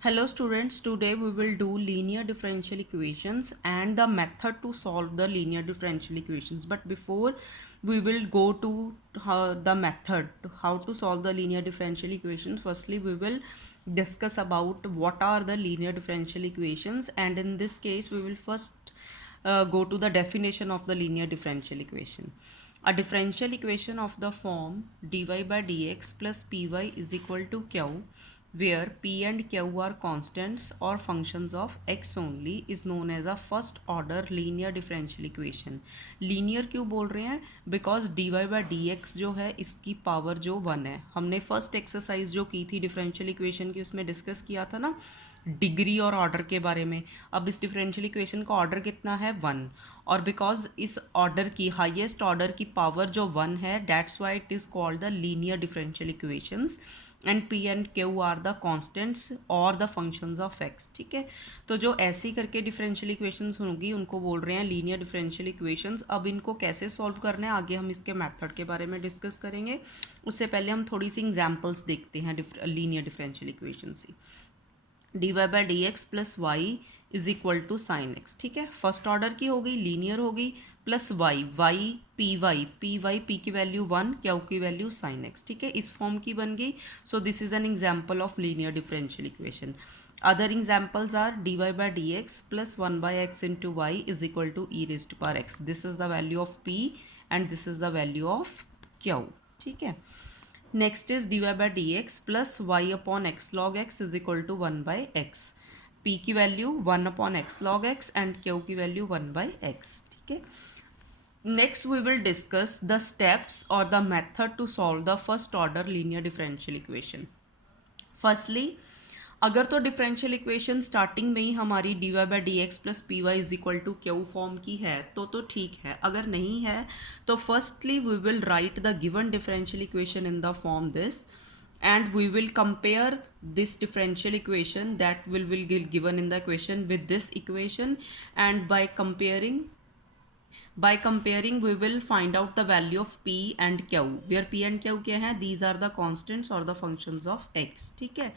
Hello students, today we will do linear differential equations and the method to solve the linear differential equations. But before we will go to the method how to solve the linear differential equations, firstly we will discuss about what are the linear differential equations, and in this case we will first go to the definition of the linear differential equation. A differential equation of the form dy by dx plus py is equal to q, where p and q are constants or functions of x only, is known as a first order linear differential equation. linear क्यों बोल रहे हैं? Because dy by dx जो है इसकी power जो 1 है. हमने फर्स्ट एक्सरसाइज जो की थी डिफरेंशियल इक्वेशन की उसमें डिस्कस किया था ना डिग्री और ऑर्डर के बारे में. अब इस डिफरेंशियल इक्वेशन का ऑर्डर कितना है? 1. और बिकॉज इस ऑर्डर की हाईएस्ट ऑर्डर की पावर जो 1 है, that's why it is called the linear differential equations, and P and Q R the constants और द फंक्शंस ऑफ एक्स. ठीक है, तो जो ऐसी करके डिफरेंशियल इक्वेशंस होंगी उनको बोल रहे हैं लीनियर डिफरेंशियल इक्वेशंस. अब इनको कैसे सॉल्व करना है आगे हम इसके मेथड के बारे में डिस्कस करेंगे. उससे पहले हम थोड़ी सी एग्जांपल्स देखते हैं लीनियर डिफरेंशियल इक्वेशंस की. D Y by D x plus y is equal to sine x. ठीक है, फर्स्ट ऑर्डर की हो गई, लीनियर हो गई, plus y p y p की वैल्यू 1, क्यू की वैल्यू साइन एक्स. ठीक है, इस फॉर्म की बन गई. So this is an example of linear differential equation. Other examples are d Y by D x plus 1 by x into y is equal to E raise to power x. This is the value of p and this is the value of q. ठीक है, next is D Y by D x plus Y upon X log X is equal to 1 by X. P की value 1 upon X log X and Q की value 1 by X. ठीक है, next we will discuss the steps और the method to solve the first order linear differential equation. Firstly, अगर तो differential equation starting में ही हमारी D Y by D x plus P Y is equal to q form की है तो ठीक है. अगर नहीं है तो firstly we will write the given differential equation in the form this, and we will compare this differential equation that will be given in the equation with this equation, and by comparing we will find out the value of p and q, where p and q क्या है? These are the constants or the functions of x. ठीक है,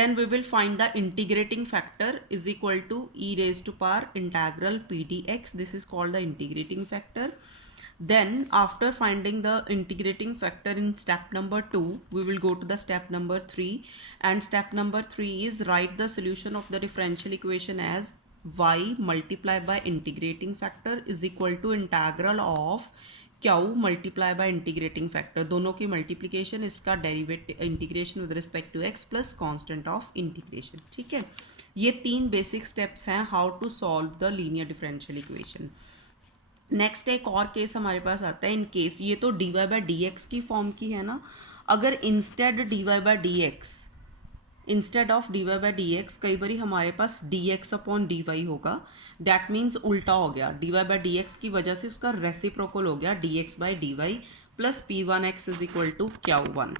then we will find the integrating factor is equal to e raised to power integral p dx. This is called the integrating factor. Then after finding the integrating factor in step number 2, we will go to the step number 3, and step number 3 is write the solution of the differential equation as y multiplied by integrating factor is equal to integral of q multiplied by integrating factor. दोनों की multiplication, इसका derivative integration with respect to x plus constant of integration. ठीक है, ये 3 basic steps हैं how to solve the linear differential equation. Next एक और case हमारे पास आता है. इन केस ये तो D Y by D x की फॉर्म की है ना, अगर instead D Y by D X instead of D Y by D X कई बार हमारे पास D X upon D Y होगा. डैट मीन्स उल्टा हो गया. D Y by D x की वजह से उसका रेसिप्रोकल हो गया D X by D Y plus P one X is equal to Q one.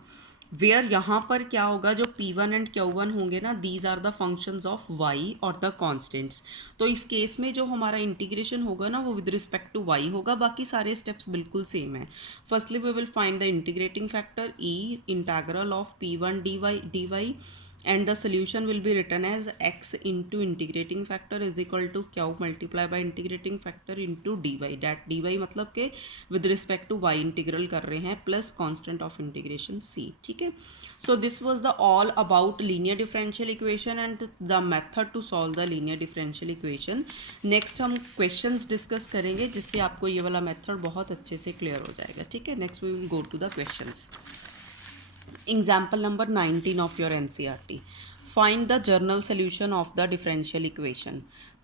Where यहाँ पर क्या होगा, जो P1 एंड Q1 होंगे ना, these are the functions of y और द कॉन्स्टेंट्स. तो इस केस में जो हमारा इंटीग्रेशन होगा ना वो विद रिस्पेक्ट टू y होगा. बाकी सारे स्टेप्स बिल्कुल सेम है. Firstly we will find the integrating factor e integral of P1 dy and the solution will be written as x into integrating factor is equal to q multiply by integrating factor into dy. that dy मतलब के with respect to y integral कर रहे हैं plus constant of integration c. ठीक है, so this was the all about linear differential equation and the method to solve the linear differential equation. next हम questions discuss करेंगे जिससे आपको ये वाला method बहुत अच्छे से clear हो जाएगा. ठीक है, next we will go to the questions. Example number 19 of your NCERT. Find the general solution of the differential equation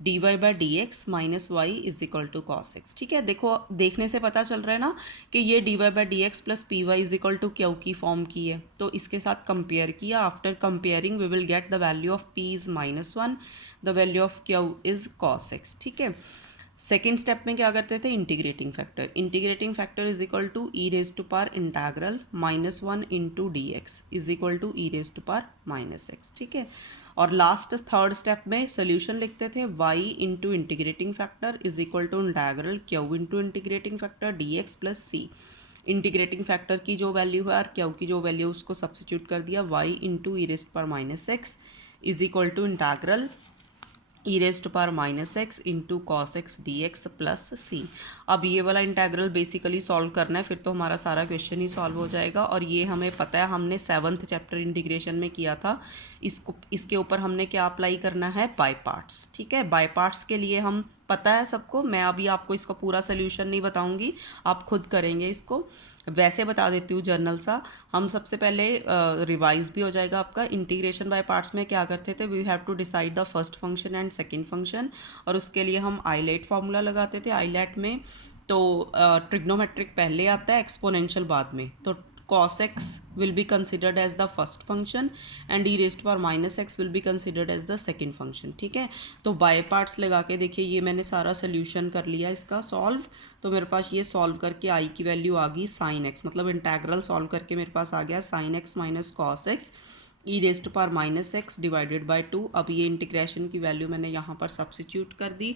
dy by dx minus y is equal to cos x. ठीक है, देखो देखने से पता चल रहा है ना कि ये dy by dx plus py is equal to q की फॉर्म की है. तो इसके साथ कंपेयर किया. After comparing we will get the value of p is -1, the value of q is cos x. ठीक है, सेकेंड स्टेप में क्या करते थे? Integrating factor. Integrating factor is equal to E raise to power integral -1 into d x is equal to E raise to power -x. ठीक है, और last third step में सोल्यूशन लिखते थे y into integrating factor is equal to integral q into integrating factor d x plus c. Integrating factor की जो value है और क्यू की जो वैल्यू उसको सब्स्टिट्यूट कर दिया, वाई इंटू ई रेस्ट पर minus x is equal to integral E raised पर minus X into cos X D x plus C. अब ये वाला इंटेग्रल बेसिकली सॉल्व करना है, फिर तो हमारा सारा क्वेश्चन ही सॉल्व हो जाएगा। और ये हमें पता है, हमने 7th चैप्टर इंटीग्रेशन में किया था। इसके ऊपर हमने क्या अप्लाई करना है, बाय पार्ट्स। ठीक है, बाय पार्ट्स के लिए हम पता है सबको, मैं अभी आपको इसका पूरा सोल्यूशन नहीं बताऊंगी, आप खुद करेंगे इसको। वैसे बता देती हूँ जर्नल सा। हम सबसे पहले रिवाइज भी हो जाएगा आपका। इंटीग्रेशन बाय पार्ट्स में क्या करते थे, we have to decide the first function and second function, और उसके लिए हम आइलेट फार्मूला लगाते थे। आइलेट में तो ट्रिग्नोमेट्रिक पहले आता है, एक्सपोनेंशियल बाद में। तो cos x will be considered as the first function and e raised power minus x will be considered as the second function। ठीक है, तो बाय पार्ट्स लगा के देखिए, ये मैंने सारा सोल्यूशन कर लिया इसका सॉल्व। तो मेरे पास ये सॉल्व करके आई की वैल्यू आ गई sin x, मतलब इंटेग्रल सॉल्व करके मेरे पास आ गया sin x minus cos x E rest power minus x divided by 2। अब ये इंटीग्रेशन की वैल्यू मैंने यहाँ पर सब्स्टिट्यूट कर दी,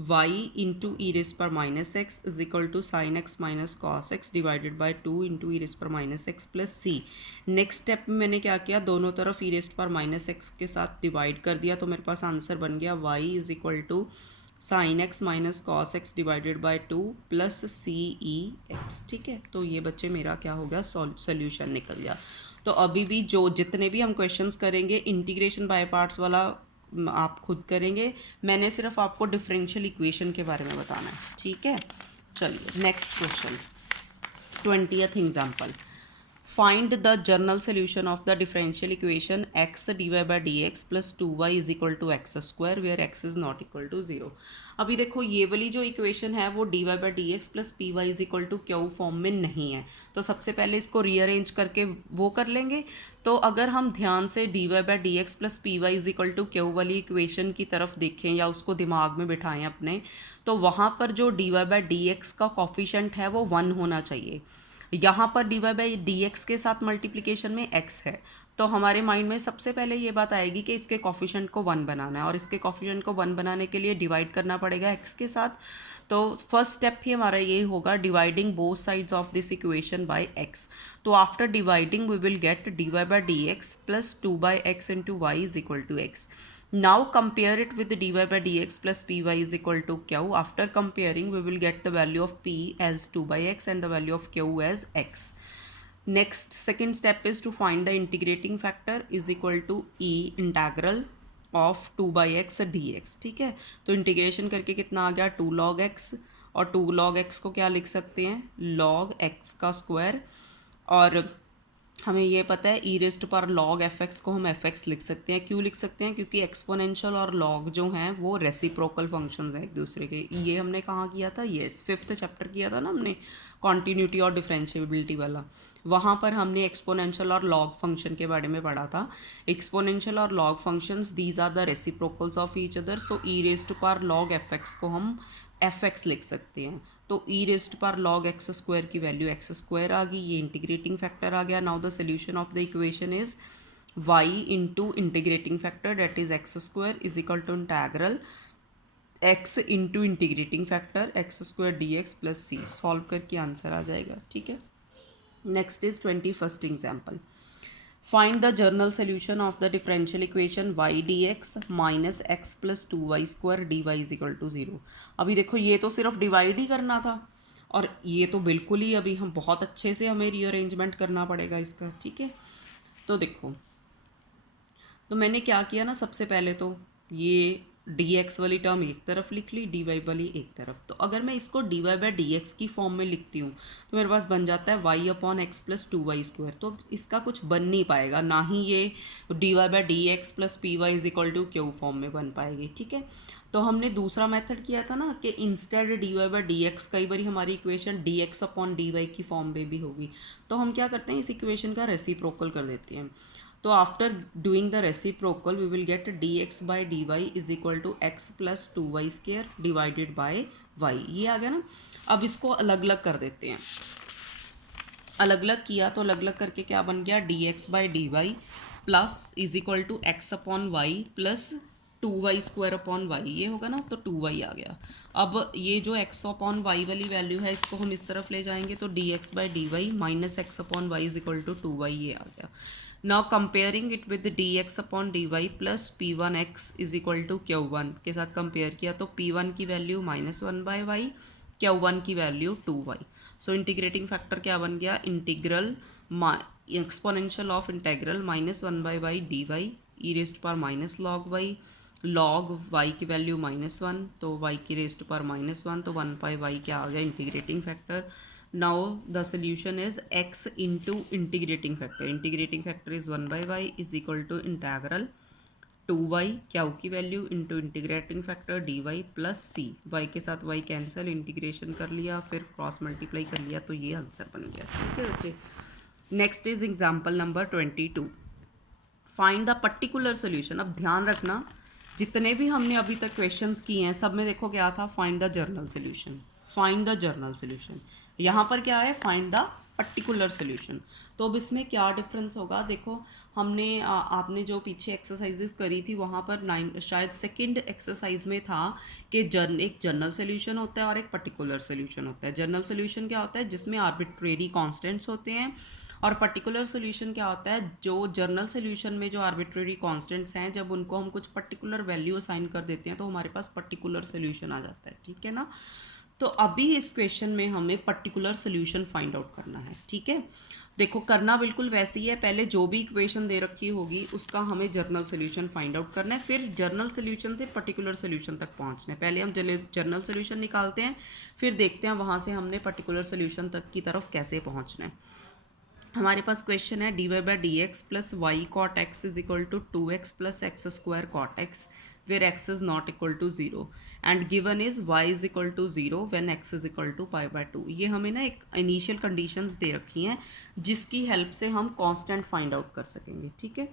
y इंटू ई रेस्ट पर minus x is equal to sine x minus cos x divided by 2 into E raised पर minus x plus c. Next step में मैंने क्या किया, दोनों तरफ ई रेस्ट पर माइनस एक्स के साथ डिवाइड कर दिया, तो मेरे पास आंसर बन गया y is equal to sine x minus cos x divided by 2 plus c e x. ठीक है, तो ये बच्चे मेरा क्या हो गया, सोल्यूशन निकल गया। तो अभी भी जो जितने भी हम क्वेश्चंस करेंगे इंटीग्रेशन बाय पार्ट्स वाला आप खुद करेंगे, मैंने सिर्फ आपको डिफरेंशियल इक्वेशन के बारे में बताना है। ठीक है, चलिए next question, 20th example. Find the general solution of the differential equation x dy by dx plus 2y is equal to x square where x is not equal to 0। अभी देखो, ये वाली जो इक्वेशन है वो dy by dx plus P Y is equal to q form में नहीं है, तो सबसे पहले इसको रीअरेंज करके वो कर लेंगे। तो अगर हम ध्यान से dy by dx plus P Y is equal to q वाली इक्वेशन की तरफ देखें या उसको दिमाग में बिठाएं अपने, तो वहाँ पर जो dy by dx का कॉफिशेंट है वो 1 होना चाहिए। यहाँ पर dy बाई डी एक्स के साथ मल्टीप्लिकेशन में x है, तो हमारे माइंड में सबसे पहले ये बात आएगी कि इसके कॉफिशेंट को 1 बनाना है, और इसके कॉफिशेंट को 1 बनाने के लिए डिवाइड करना पड़ेगा x के साथ। तो फर्स्ट स्टेप ही हमारा ये होगा, dividing both sides of this equation by x। तो after dividing we will get dy by D x plus 2 by x into y is equal to x. Now compare it with dy by dx plus py is equal to q. After comparing, we will get the value of p as 2 by x and the value of q as x. Next, second step is to find the integrating factor is equal to e integral of 2 by x dx। ठीक है, तो integration करके कितना आ गया, 2 log x, और 2 log x को क्या लिख सकते हैं, log x का स्क्वायर। और हमें ये पता है ई raised power log f x को हम एफ एक्स लिख सकते हैं। क्यों लिख सकते हैं, क्योंकि एक्सपोनेंशियल और लॉग जो हैं वो रेसिप्रोकल फंक्शंस हैं एक दूसरे के। ये हमने कहाँ किया था, यस 5th चैप्टर किया था ना हमने, कॉन्टीन्यूटी और डिफरेंशिएबिलिटी वाला। वहाँ पर हमने एक्सपोनेंशियल और लॉग फंक्शन के बारे में पढ़ा था। एक्सपोनेंशियल और log functions, these are the reciprocals of each other, so e raised power log f x को हम एफ एक्स लिख सकते हैं। तो e raised power log x square की वैल्यू एक्स स्क्वायर आ गई, ये इंटीग्रेटिंग फैक्टर आ गया। Now the solution of the equation is Y into integrating factor that is x square is equal to integral x into integrating factor x square D x plus C. Solve करके answer आ जाएगा। ठीक है, next is 21st example. Find the general solution of the differential equation y dx minus x plus 2y square dy is equal to 0। अभी देखो, ये तो सिर्फ divide ही करना था, और ये तो बिल्कुल ही अभी हम बहुत अच्छे से हमें रीअरेंजमेंट करना पड़ेगा इसका। ठीक है, तो देखो, तो मैंने क्या किया ना, सबसे पहले तो ये dx वाली टर्म एक तरफ लिख ली, dy वाली एक तरफ। तो अगर मैं इसको dy बाई डी एक्स की फॉर्म में लिखती हूँ तो मेरे पास बन जाता है y upon x plus 2y square. तो इसका कुछ बन नहीं पाएगा, ना ही ये dy by D x plus P Y is equal to q form में बन पाएगी। ठीक है, तो हमने दूसरा मेथड किया था ना कि instead dy by D X, कई बार हमारी इक्वेशन dx अपॉन dy की फॉर्म में भी होगी, तो हम क्या करते हैं, इस इक्वेशन का रेसिप्रोकल कर देते हैं। तो after doing the reciprocal we will get dx by D y is equal to x plus 2y square divided by y। ये आ गया ना। अब इसको अलग अलग कर देते हैं, अलग अलग किया तो अलग अलग करके क्या बन गया, dx by D Y plus is equal to x upon y plus 2y² upon y, ये होगा ना, तो 2y आ गया। अब ये जो x अपॉन वाई वाली वैल्यू है इसको हम इस तरफ ले जाएंगे तो dx/dy minus x upon y is equal to 2y, ये आ गया। Now comparing it with dx upon dy plus p1x is equal to q1 के साथ कंपेयर किया तो p1 की वैल्यू -1/y, q1 की वैल्यू 2y। सो इंटीग्रेटिंग फैक्टर क्या बन गया, integral exponential of integral -1/y dy E raised पर minus log Y, log y की वैल्यू -1 तो y की रेस्ट पर -1 तो 1/y क्या आ गया, integrating factor. Now the solution is x into integrating factor, integrating factor is 1/y is equal to integral 2y क्या की value into integrating factor dy plus c, y के साथ y कैंसिल, इंटीग्रेशन कर लिया फिर क्रॉस मल्टीप्लाई कर लिया तो ये आंसर बन गया। ठीक है बच्चे, next is example number 22, find the particular solution. अब ध्यान रखना जितने भी हमने अभी तक क्वेश्चंस किए हैं सब में देखो क्या था, find the journal solution, find the journal solution. यहाँ पर क्या है, फाइंड द पर्टिकुलर सोल्यूशन। तो अब इसमें क्या डिफरेंस होगा, देखो हमने आपने जो पीछे एक्सरसाइजेस करी थी वहाँ पर शायद सेकंड एक्सरसाइज में था कि एक जर्नल सोल्यूशन होता है और एक पर्टिकुलर सोल्यूशन होता है। जर्नल सोल्यूशन क्या होता है, जिसमें आर्बिट्रेरी कांस्टेंट्स होते हैं, और पर्टिकुलर सोल्यूशन क्या होता है, जो जर्नल सोल्यूशन में जो आर्बिट्रेरी कांस्टेंट्स हैं जब उनको हम कुछ पर्टिकुलर वैल्यू असाइन कर देते हैं तो हमारे पास पर्टिकुलर सोल्यूशन आ जाता है। ठीक है ना, तो अभी इस क्वेश्चन में हमें पर्टिकुलर सोल्यूशन फाइंड आउट करना है। ठीक है, देखो करना बिल्कुल वैसे ही है, पहले जो भी इक्वेशन दे रखी होगी उसका हमें जर्नल सोल्यूशन फाइंड आउट करना है, फिर जर्नल सोल्यूशन से पर्टिकुलर सोल्यूशन तक पहुंचना है। पहले हम जर्नल सोल्यूशन निकालते हैं, फिर देखते हैं वहाँ से हमने पर्टिकुलर सोल्यूशन तक की तरफ कैसे पहुँचना है। हमारे पास क्वेश्चन है dy/dx plus Y cot X is equal to 2x plus x² cot X where x is not equal to 0 and given is y is equal to 0 when x is equal to π/2। ये हमें ना एक initial conditions दे रखी हैं जिसकी help से हम constant find out कर सकेंगे। ठीक है,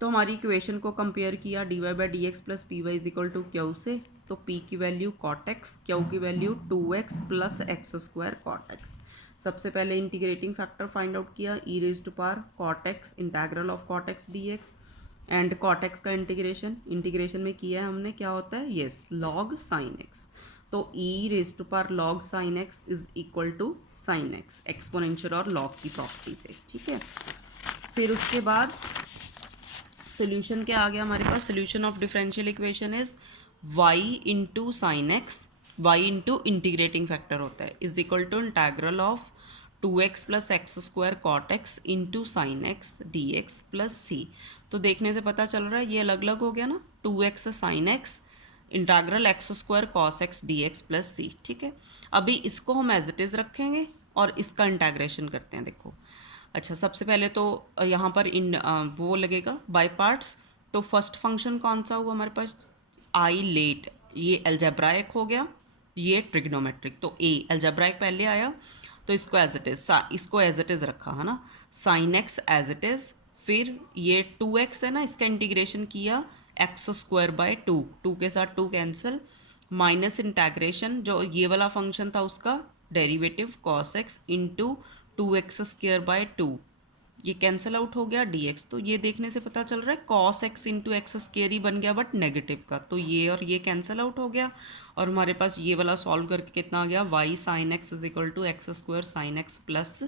तो हमारी इक्वेशन को कंपेयर किया dy/dx plus P Y is equal to Q से, तो p की वैल्यू कॉट एक्स, क्यू की value 2x plus x² cot X. सबसे पहले इंटीग्रेटिंग फैक्टर फाइंड आउट किया, E raise to power cot X integral of cot X D X, and cot X का integration में किया है हमने, क्या होता है, यस लॉग साइन एक्स, तो E raise to power log sine X is equal to sine X, exponential और लॉग की प्रॉपर्टी से। ठीक है, फिर उसके बाद सोल्यूशन क्या आ गया हमारे पास, solution of differential equation is Y into sine X, y into integrating factor होता है is equal to integral of 2x plus x² cot X into sine X D x plus C. तो देखने से पता चल रहा है ये अलग अलग हो गया ना, 2x sine X integral x² cos X D x plus C. ठीक है, अभी इसको हम एज इट इज़ रखेंगे और इसका इंटीग्रेशन करते हैं। देखो अच्छा, सबसे पहले तो यहाँ पर वो लगेगा बाय पार्ट्स, तो फर्स्ट फंक्शन कौन सा हुआ हमारे पास, आई लेट, ये अलजेब्राइक हो गया, ये ट्रिग्नोमेट्रिक, तो ए अलजेब्राइक पहले आया तो इसको एज इट इज़ रखा है ना, sine x as it is, फिर ये 2x है ना, इसका इंटीग्रेशन किया x²/2, 2 के साथ 2 कैंसिल, माइनस इंटीग्रेशन जो ये वाला फंक्शन था उसका derivative cos x into 2x² ये कैंसिल आउट हो गया dx। तो ये देखने से पता चल रहा है cos x इंटू x² ही बन गया बट नेगेटिव का, तो ये और ये कैंसिल आउट हो गया और हमारे पास ये वाला सॉल्व करके कितना आ गया, y sine x is equal to x² sine x plus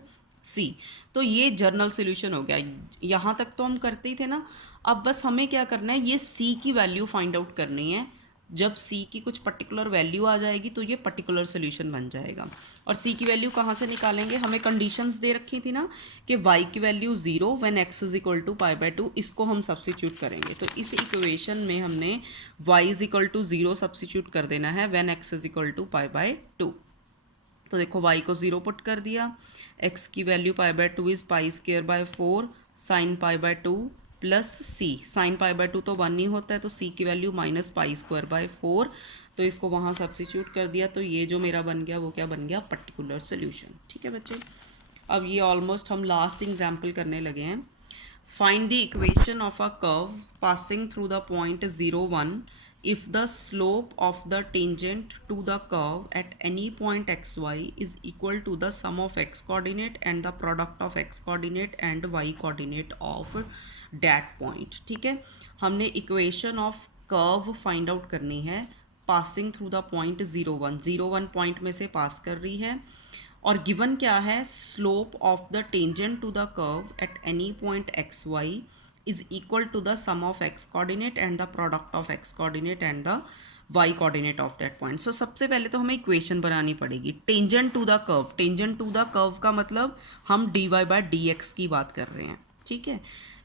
c। तो ये जर्नल सोल्यूशन हो गया। यहाँ तक तो हम करते ही थे ना, अब बस हमें क्या करना है, ये c की वैल्यू फाइंड आउट करनी है। जब c की कुछ पर्टिकुलर वैल्यू आ जाएगी तो ये पर्टिकुलर सोल्यूशन बन जाएगा। और c की वैल्यू कहाँ से निकालेंगे, हमें कंडीशंस दे रखी थी ना कि y की value 0 when x is equal to π/2, इसको हम सब्स्टिट्यूट करेंगे। तो इस इक्वेशन में हमने y is equal to 0 substitute कर देना है when x is equal to π/2। तो देखो y को 0 पुट कर दिया, x की value π/2 is π² sine π/2 plus C, sine π/2 तो 1 ही होता है, तो c की वैल्यू -π²/4, तो इसको वहाँ सब्स्टिट्यूट कर दिया, तो ये जो मेरा बन गया वो क्या बन गया, पर्टिकुलर सोल्यूशन। ठीक है बच्चे, अब ये ऑलमोस्ट हम लास्ट एग्जाम्पल करने लगे हैं। Find the equation of a curve passing through the point 0, 1 if the slope of the tangent to the curve at any point xy is equal to the sum of x coordinate and the product of x coordinate and y coordinate of that point। ठीक है, हमने equation of curve find out करनी है passing through the point 0 1 point में से पास कर रही है, और गिवन क्या है, slope of the tangent to the curve at any point X Y is equal to the sum of X coordinate and the product of X coordinate and the Y coordinate of that point. So सबसे पहले तो हमें equation बनानी पड़ेगी tangent to the curve. Tangent to the curve का मतलब हम D Y by D x की बात कर रहे हैं, ठीक है।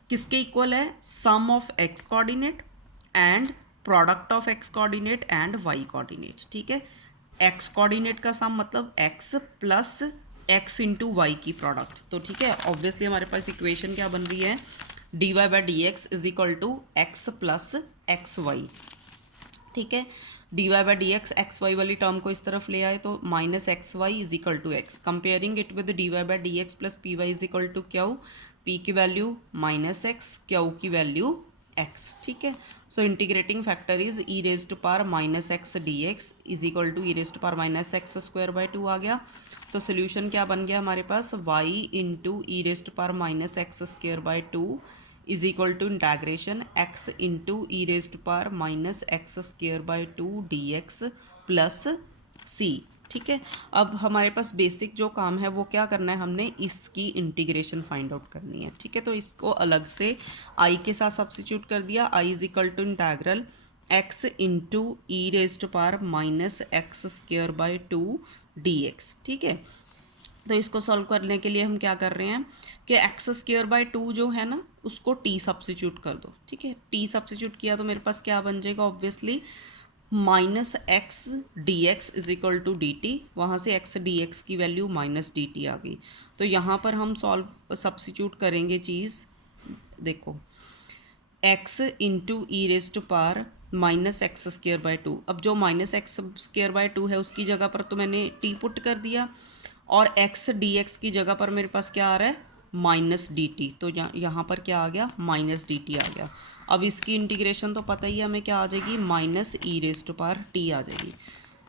किसके इक्वल है, sum of X coordinate and product of X coordinate and Y coordinate, ठीक है। एक्स कोऑर्डिनेट का सम मतलब X plus X into Y की प्रोडक्ट, तो ठीक है। ऑब्वियसली हमारे पास इक्वेशन क्या बन रही है, d Y by D x is equal to x plus x y, ठीक है। D Y by D x y वाली टर्म को इस तरफ ले आए तो minus x Y is equal to x, comparing it with d Y by D x plus P Y is equal to q, p की वैल्यू माइनस एक्स, क्यू की value x, ठीक है। So integrating factor is E raise to power minus x D x is equal to E raise to power minus x square by 2 आ गया। तो solution क्या बन गया हमारे पास, y into E raise to power minus x square by 2 is equal to integration x into E raise to power minus x square by 2 D x plus C, ठीक है। अब हमारे पास बेसिक जो काम है वो क्या करना है, हमने इसकी इंटीग्रेशन फाइंड आउट करनी है, ठीक है। तो इसको अलग से i के साथ सब्स्टिट्यूट कर दिया, i is equal to integral x into E raise to power minus x square by 2 D X, ठीक है। तो इसको सॉल्व करने के लिए हम क्या कर रहे हैं कि एक्स स्क्वायर बाई 2 जो है ना उसको t सब्स्टिट्यूट कर दो, ठीक है। t सब्स्टिट्यूट किया तो मेरे पास क्या बन जाएगा, obviously minus x D x is equal to d t, वहाँ से एक्स डी एक्स की वैल्यू माइनस डी टी आ गई। तो यहाँ पर हम सब्स्टिट्यूट करेंगे चीज़, देखो x into E raise to power minus x square by 2, अब जो माइनस एक्स स्क्वायर बाई 2 है उसकी जगह पर तो मैंने t पुट कर दिया, और x डी एक्स की जगह पर मेरे पास क्या आ रहा है, माइनस डी टी, तो यहाँ पर क्या आ गया, माइनस डी टी आ गया। अब इसकी इंटीग्रेशन तो पता ही है हमें क्या आ जाएगी, minus E raise to power T आ जाएगी,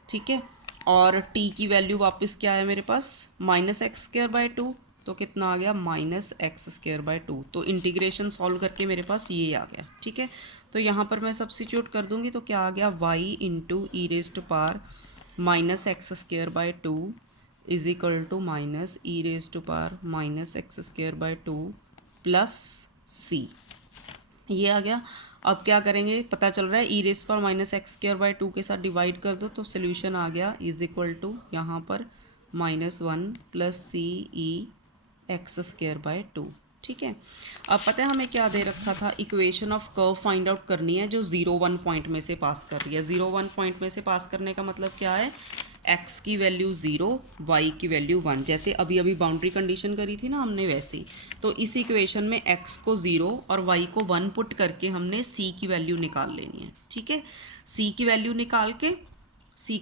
ठीक है। और t की वैल्यू वापस क्या है मेरे पास, माइनस एक्स स्क्वायर बाई 2, तो कितना आ गया, माइनस एक्स स्क्वायर बाई 2। तो इंटीग्रेशन सॉल्व करके मेरे पास ये आ गया, ठीक है। तो यहाँ पर मैं सब्स्टिट्यूट कर दूँगी तो क्या आ गया, y into E raise to power minus x square by 2 is equal to minus E raise to power minus x square by 2 plus C, ये आ गया। अब क्या करेंगे, पता चल रहा है ई रेज पर माइनस एक्स स्क्वायर बाई 2 के साथ डिवाइड कर दो तो सोल्यूशन आ गया इज इक्वल टू यहाँ पर -1 plus c e x square by 2, ठीक है। अब पता है हमें क्या दे रखा था, equation of curve find out करनी है जो 0 1 पॉइंट में से पास कर रही है। 0 1 पॉइंट में से पास करने का मतलब क्या है, x की वैल्यू 0, y की वैल्यू 1, जैसे अभी अभी बाउंड्री कंडीशन करी थी ना हमने वैसे ही। तो इस इक्वेशन में x को 0 और y को 1 पुट करके हमने c की वैल्यू निकाल लेनी है, ठीक है। c की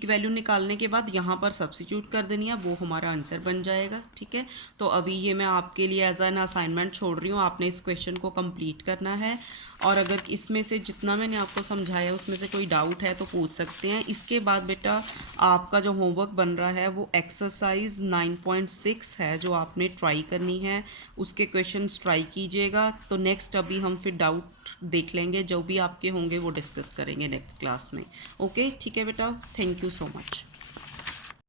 वैल्यू निकालने के बाद यहाँ पर सब्स्टिट्यूट कर देनी है, वो हमारा आंसर बन जाएगा, ठीक है। तो अभी ये मैं आपके लिए एज एन असाइनमेंट छोड़ रही हूँ, आपने इस क्वेश्चन को कंप्लीट करना है, और अगर इसमें से जितना मैंने आपको समझाया उसमें से कोई डाउट है तो पूछ सकते हैं। इसके बाद बेटा आपका जो होमवर्क बन रहा है वो एक्सरसाइज 9.6 है जो आपने ट्राई करनी है, उसके क्वेश्चंस ट्राई कीजिएगा। तो नेक्स्ट अभी हम फिर डाउट देख लेंगे, जो भी आपके होंगे वो डिस्कस करेंगे नेक्स्ट क्लास में। ओके, ठीक है बेटा, थैंक यू सो मच।